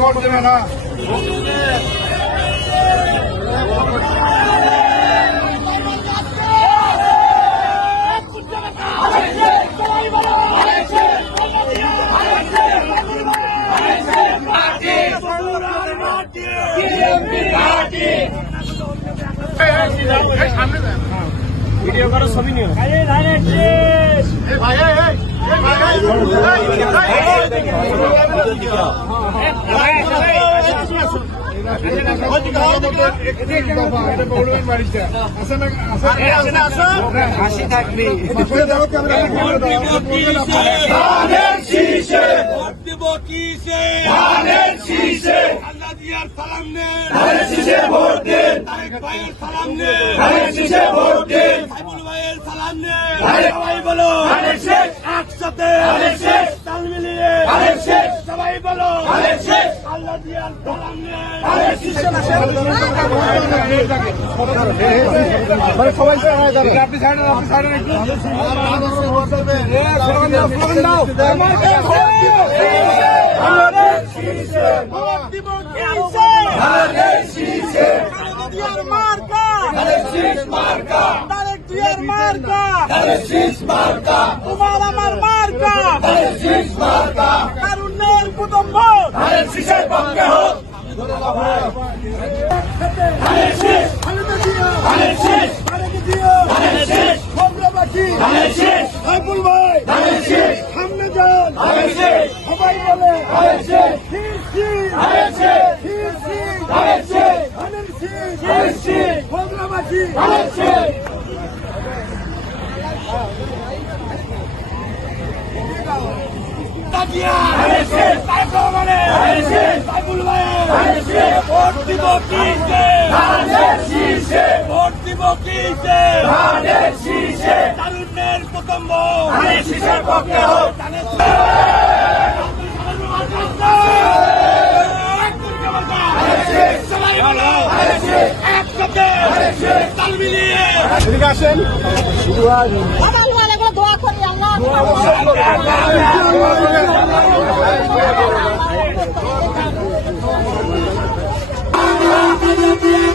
Vote দেবে না। Video করো ছবি নিও। হাসি থাকবি ধানের শীষে ভোট দিব কিসে ধানের শীষে আল্লাহ দিয়ার সালাম নে ধানের শীষে ভোট দেন তারেক ভাইয়ের সালাম নে ধানের শীষে ভোট দেন সাইবুল ভাইয়ের সালাম নে ধানের ভাই বলো ধানের শেষ একসাথে ধানের শেষ তাল মিলিয়ে ধানের শেষ সবাই বলো ধানের শেষ আল্লাহ দিয়ার সালাম নে ধানের শীষে সবাই আপনি সাইডে আপনি সাইডে একটু ভোট দিব কিসে ধানের শীষে দিয়ার মার্কা ধানের শীষ মার্কা তারেক দিয়ার মার্কা ধানের শীষ মার্কা তোমার আমার মার্কা ধানের শীষ মার্কা প্রথম ভোট ধানের শীষের পক্ষে হোক ধানের শীষ ধানের শীষ ধানের শীষ ভদ্রবাসী ধানের শীষ সাইফুল ভাই ধানের শীষ সামনে যান ধানের শীষ সবাই বলে ধানের শীষ ধানের শীষ ধানের শীষ ধানের শীষ ধানের শীষ ধানের শীষ শীষ ভোট দিব কিসে? ভোট দিব কিসে? তারুণ্যের ধানের পক্ষে হোক ধানের সবাই বলো একসাথে তাল মিলিয়ে এদিকে আসেন। দোয়া করি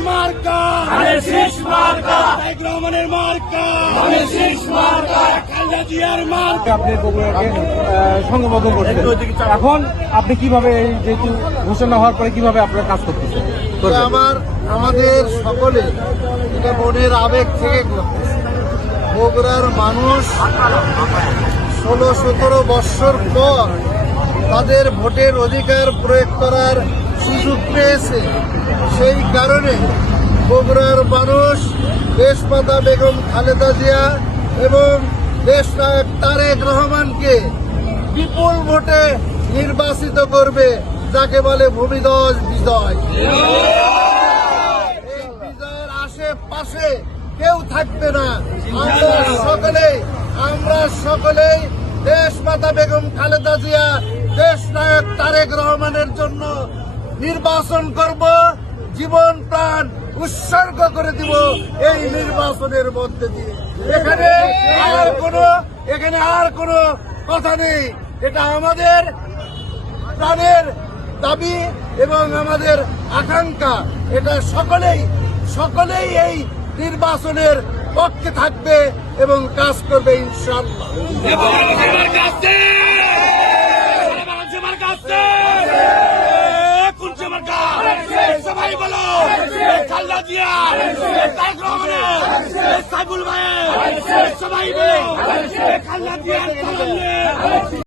মার্কা। মার্কা। রহমানের মার্কা। মার্কা। আপনি করছেন। এখন আপনি কীভাবে এই যেহেতু ঘোষণা হওয়ার পরে কীভাবে আপনার কাজ করতেছেন? আমার, আমাদের সকলে, এটা মনের আবেগ থেকে বগুড়ার মানুষ ষোলো, সতেরো বৎসর পর তাদের ভোটের অধিকার প্রয়োগ করার সুযোগ পেয়েছে। সেই কারণে বগুড়ার মানুষ দেশমাতা বেগম খালেদা জিয়া এবং দেশ নায়ক তারেক রহমানকে বিপুল ভোটে নির্বাচিত করবে। যাকে বলে ভূমিদজ বিজয়। এই বিজয়ের আশেপাশে কেউ থাকবে না। আমরা সকলে আমরা সকলেই দেশ মাতা বেগম খালেদা জিয়া দেশ নায়ক তারেক রহমানের জন্য নির্বাচন করব জীবন প্রাণ উৎসর্গ করে দিব এই নির্বাচনের মধ্যে দিয়ে। এখানে আর কোনো এখানে আর কোনো কথা নেই। এটা আমাদের প্রাণের দাবি এবং আমাদের আকাঙ্ক্ষা, এটা সকলেই সকলেই এই নির্বাচনের পক্ষে থাকবে এবং কাজ করবে ইনশাল্লাহ সবাই বলো সবাই